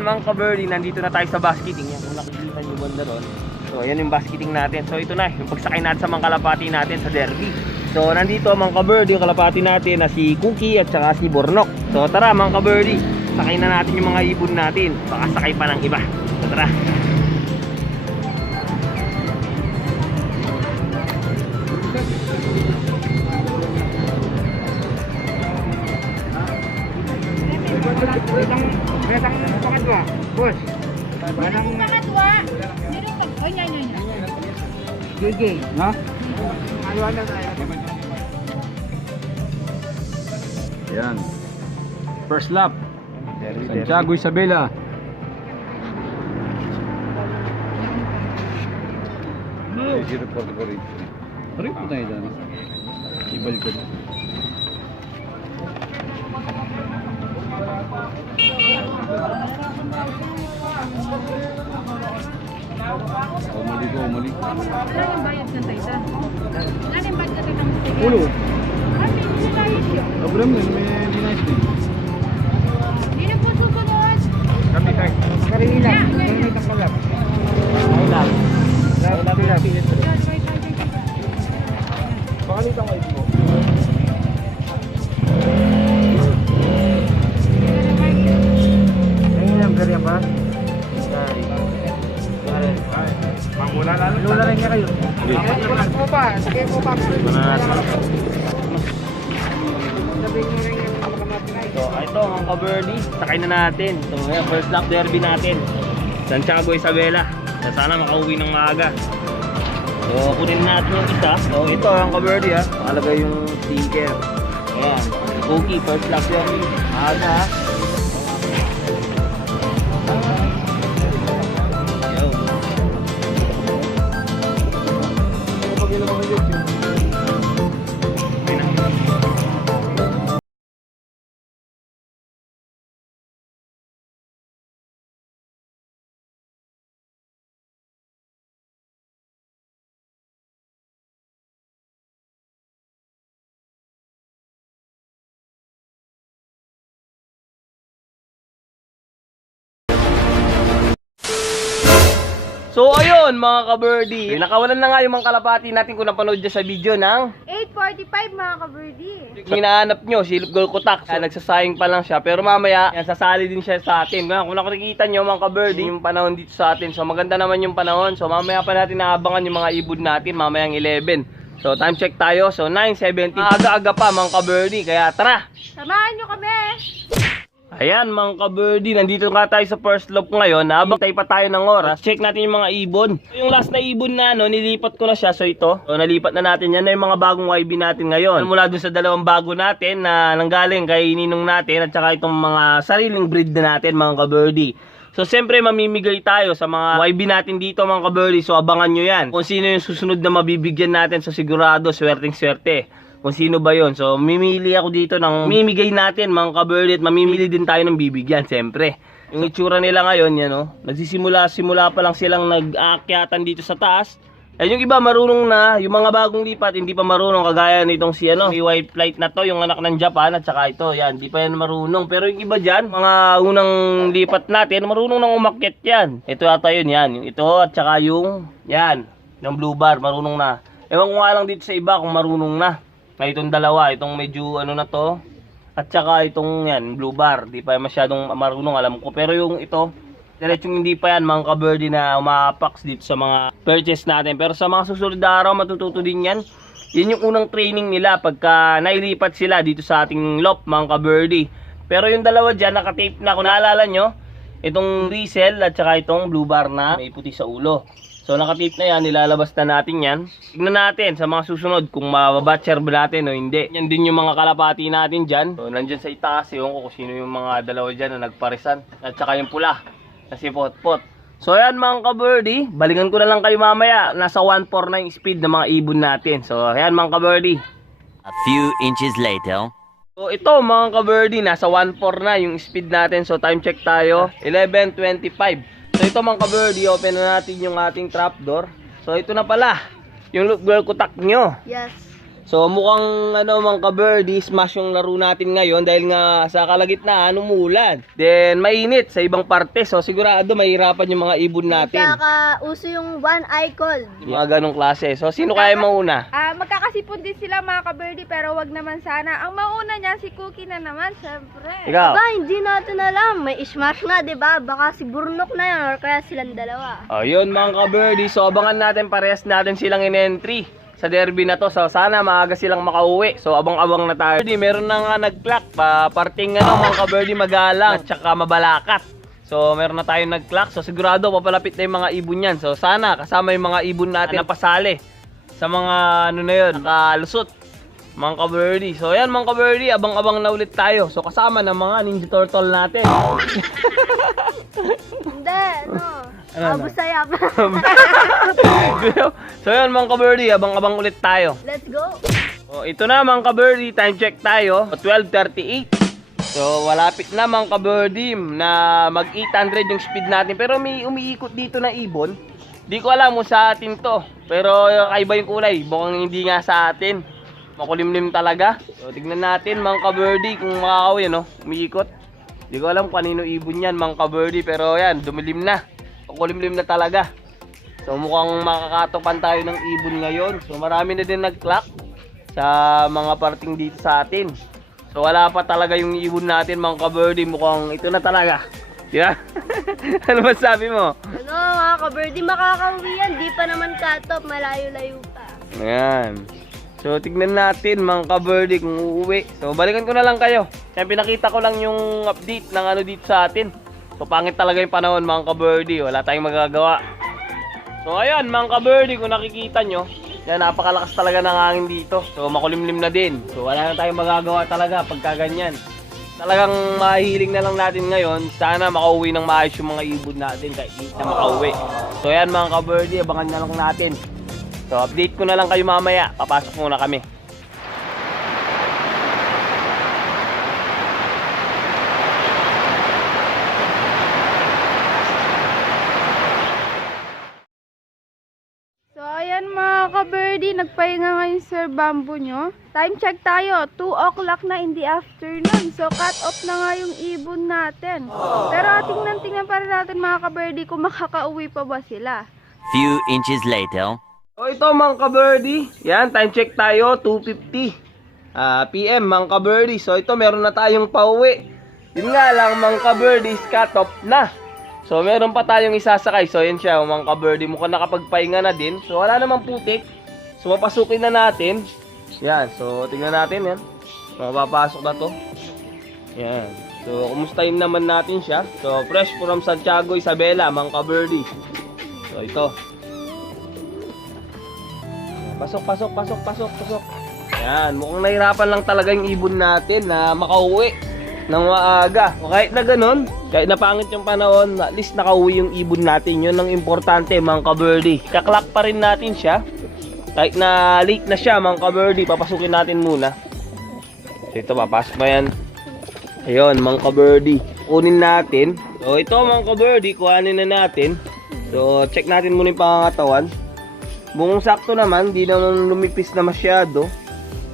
ayan mga ka-birdie, nandito na tayo sa basketing. Yan, kung nakikita nyo banda ron. So ayan yung basketing natin. So ito na, yung pagsakay natin sa mga kalapati natin sa derby. So nandito mga ka-birdie, yung kalapati natin na si Cookie at saka si Bornok. So tara mga ka-birdie, sakay na natin yung mga ibon natin. Baka sakay pa ng iba. So tara. Betang pangatwa, boss. Minum pangatwa. Minum pag... Oh, yan. GG, no? Ano na tayo? Yan. First lap. Santiago Isabela. I-report ko rin. Rin po tayo dyan. Ibalik ko. Umali. Wala yung bayad ng Tayta. Wala yung bayad ng Tayta. Ulo. Ay, hindi bayad yun. Problem din. May dinais din. Hindi na po susunod. Kami tayo. Karina, may tangkalap. Ayun. Pakalitan ko ito. Ayun lang, ganyan ba? Mamula lalo. Lula rin niya kayo. Po ba? Sige po ba? So ito mga ka-birdie, sakay na natin. So ayan, first lap derby natin. Santiago Isabela. Sana makauwi ng maaga. So kunin natin yung isa. So ito ang ka-birdie ha. Nakalagay yung sticker. Ayan. Cookie, first lap derby. Maaga ha. So ayun mga ka-birdie, nakawalan na nga yung mga kalapati natin kung napanood dyan sa video ng 8:45 mga ka-birdie. hinahanap nyo, si Golkotak. Nagsasayang pa lang siya, pero mamaya yan, sasali din siya sa atin. Kung nakikita nyo mga ka-birdie, yung panahon dito sa atin. So maganda naman yung panahon. So mamaya pa natin naabangan yung mga ibon natin, mamayang 11. So time check tayo, so 9:17. Aga-aga pa mga ka-birdie, kaya tara! Samahan nyo kami. Ayan mga ka-birdie, nandito nga tayo sa first loop ngayon. Habang tayo pa tayo ng oras, check natin yung mga ibon. Yung last na ibon na nilipat ko na siya. So ito, nalipat na natin. Yan na yung mga bagong YB natin ngayon. Mula dun sa dalawang bago natin na nanggaling kay ninong natin at saka itong mga sariling breed na natin mga ka-birdie. So siyempre mamimigay tayo sa mga YB natin dito mga ka-birdie. So abangan nyo yan. Kung sino yung susunod na mabibigyan natin, so sigurado, swerteng swerte. Kung sino ba yon. So mimili ako dito ng mimigay natin mga ka-birdie at mamimili din tayo ng bibigyan siyempre. Yung itsura nila ngayon yan nagsisimula pa lang silang nag-aakyatan dito sa taas. Ay yung iba marunong na, yung mga bagong lipat hindi pa marunong kagaya nitong si white flight na to, yung anak ng Japan at saka ito, yan, hindi pa yan marunong. Pero yung iba diyan, mga unang lipat natin, marunong nang umakyat yan. Ito ata yun, yan, yung ito at saka yung yan, yung blue bar, marunong na. Ewan ko nga lang dito sa iba kung marunong na. May itong dalawa, itong medyo na to. At saka itong yan, blue bar. Di pa masyadong marunong, alam ko. Pero yung ito, diretsong hindi pa yan mga ka-birdie na umapax dito sa mga purchase natin. Pero sa mga susunod na araw, matututo din yan. Yan yung unang training nila pagka nailipat sila dito sa ating loft mga ka-birdie. Pero yung dalawa dyan, nakatape na. Kung naalala nyo, itong Riesel at saka itong blue bar na may puti sa ulo. So nakatip na yan, nilalabas na natin yan. Tignan natin sa mga susunod kung mababatcher ba natin o hindi. Yan din yung mga kalapati natin dyan. So nandyan sa itaas, ewan ko kung sino yung mga dalawa dyan na nagparisan. At saka yung pula, kasi pot-pot. So ayan mga ka-birdie, balikan ko na lang kayo mamaya. Nasa 1.4 na yung speed ng mga ibon natin. So ayan mga ka-birdie. A few inches later. So ito mga ka-birdie, nasa 1.4 na yung speed natin. So time check tayo, 11:25. So ito mga ka-birdie, open na natin yung ating trapdoor. So ito na pala, yung girl kutak nyo. Yes. So mukhang mga ka-birdie, smash yung laro natin ngayon dahil nga sa kalagitnaan umuulan. Then mainit sa ibang parte. So sigurado mahirapan yung mga ibon natin. Tsaka uso yung one eye cold. Yung mga ganong klase. So sino kaya mauna? Magkakasipon din sila mga ka-birdie pero wag naman sana. Ang mauna niya si Cookie na naman, syempre. Ikaw? Hindi natin alam. May smash na, di ba? Baka si Burnok na yan or kaya silang dalawa. Ayun mga ka-birdie. So abangan natin, parehas natin silang in-entry sa derby na to. So sana maaga silang makauwi. So abang-abang na tayo. Meron na nga nag-clock pa parting mga ka-birdie magalang at saka mabalakat. So meron na tayong nag-clock. So sigurado papalapit na yung mga ibon yan. So sana kasama yung mga ibon natin na pasali sa mga na yun, nakalusot mga ka-birdie. So ayan mga ka-birdie, abang-abang na ulit tayo. So kasama ng mga Ninja Turtle natin. Hindi, Abusaya pa. So yun mga ka-birdie, abang-abang ulit tayo. Let's go. So ito na mga ka-birdie, time check tayo. 12:38. So malapit na mga ka-birdie na mag 800 yung speed natin. Pero may umiikot dito na ibon. Di ko alam kung sa atin to. Pero kaiba yung kulay. Mukhang hindi nga sa atin. Makulimlim talaga. So tignan natin mga ka-birdie kung makakawin umiikot. Di ko alam kung kanino ibon yan mga ka-birdie. Pero yan, dumilim na. Makulimlim na talaga. So mukhang makakatopan tayo ng ibon ngayon. So marami na din nag-clock sa mga parting dito sa atin. So wala pa talaga yung ibon natin mga ka-birdie. Mukhang ito na talaga. Yeah. Ano ba sabi mo? Mga ka-birdie, makakauwi yan. Di pa naman cut-off, malayo-layo pa. Ayan. So tignan natin mga ka-birdie kung uuwi. So balikan ko na lang kayo. Kaya pinakita ko lang yung update ng dito sa atin. So pangit talaga yung panahon mga ka-birdie. Wala tayong magagawa. So ayan mga ka-birdie, kung nakikita nyo, yan, napakalakas talaga ng hangin dito. So makulimlim na din. So wala na tayong magagawa talaga pagka ganyan. Talagang mahihiling na lang natin ngayon. Sana makauwi ng maayos yung mga ibon natin kahit hindi na makauwi. So ayan mga ka-birdie, abangan na lang natin. So update ko na lang kayo mamaya. Papasok muna kami. So ayan mga ka-birdie, nagpahinga ngayon Sir Bamboo nyo. Time check tayo, 2 o'clock na in the afternoon. So cut off na nga yung ibon natin. Pero tingnan pa rin natin mga ka-birdie kung makakauwi pa ba sila. Few inches later. So ito mga ka-birdie, yan, time check tayo, 2:50 PM mga ka-birdie. So ito meron na tayong pauwi. Yun nga lang mga ka-birdie, cut off na. So meron pa tayong isasakay. So yan siya mga ka-birdie, mukhang nakapagpahinga na din. So wala namang putik. So papasukin na natin. Yan, so tingnan natin yan. Mapapasok na to. Yan. So kumustahin naman natin siya. So fresh from Santiago, Isabela mga ka-birdie. So ito. Pasok. Yan, mukhang nahirapan lang talaga yung ibon natin na makauwi ng maaga. O kahit na ganun, kahit na pangit yung panahon, at least nakauwi yung ibon natin. Yun ang importante mga ka-birdie. Kaklak pa rin natin siya. Kahit na late na siya mga ka-birdie, papasukin natin muna. So ito, papasok na yan. Ayun mga ka-birdie, kunin natin. So ito mga ka-birdie, kuhanin na natin. So check natin muna yung pangangatawan. Bukong sakto naman, di naman lumipis na masyado.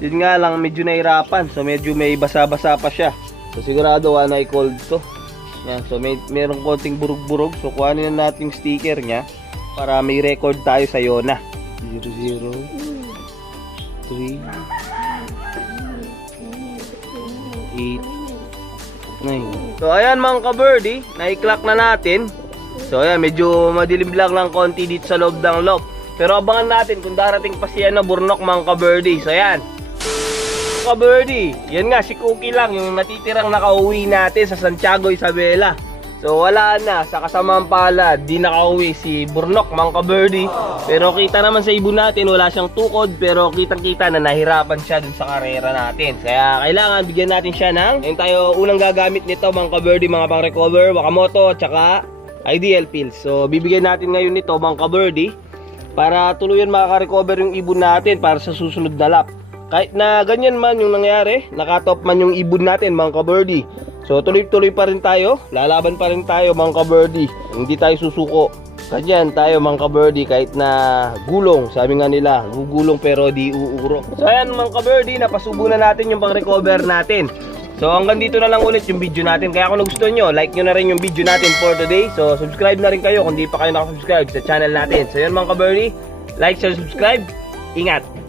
Yun nga lang, medyo nahirapan. So medyo may basa-basa pa siya. So sigurado one eye cold to. Yan, so merong konting burug-burug. So kuhanin na natin yung sticker niya para may record tayo sa Yona. 00 3 8 9. So ayan mga ka-birdie, na-clock na natin. So ayan, medyo madilim lang konti dito sa loob ng loft. Pero abangan natin kung darating pa si Burnok mga ka-birdie. So ayan, ka-birdie, yan nga si Cookie lang yung natitirang nakauwi natin sa Santiago, Isabela. So wala na, sa kasamang palad, di nakauwi si Burnok mga ka-birdie. Pero kita naman sa ibon natin, wala siyang tukod. Pero kitang kita na nahirapan siya dun sa karera natin. Kaya kailangan bigyan natin siya ng, ngayon tayo unang gagamit nito mga ka-birdie, mga pang recover, Wakamoto at saka IDL pills. So bibigyan natin ngayon nito mga ka-birdie para tuluyan makaka-recover yung ibon natin para sa susunod na lap. Kahit na ganyan man yung nangyari, nakatop man yung ibon natin mga ka-birdie. So tuloy-tuloy pa rin tayo, lalaban pa rin tayo mga ka-birdie. Hindi tayo susuko. Ganyan tayo mga ka-birdie, kahit na gulong, sabi nga nila, gugulong pero di uurok. So ayan mga ka-birdie, napasubo na natin yung pang-recover natin. So hanggang dito na lang ulit yung video natin. Kaya kung nagustuhan nyo, like nyo na rin yung video natin for today. So subscribe na rin kayo kung di pa kayo nakasubscribe sa channel natin. So yun mga ka-birdie, like, share, subscribe. Ingat!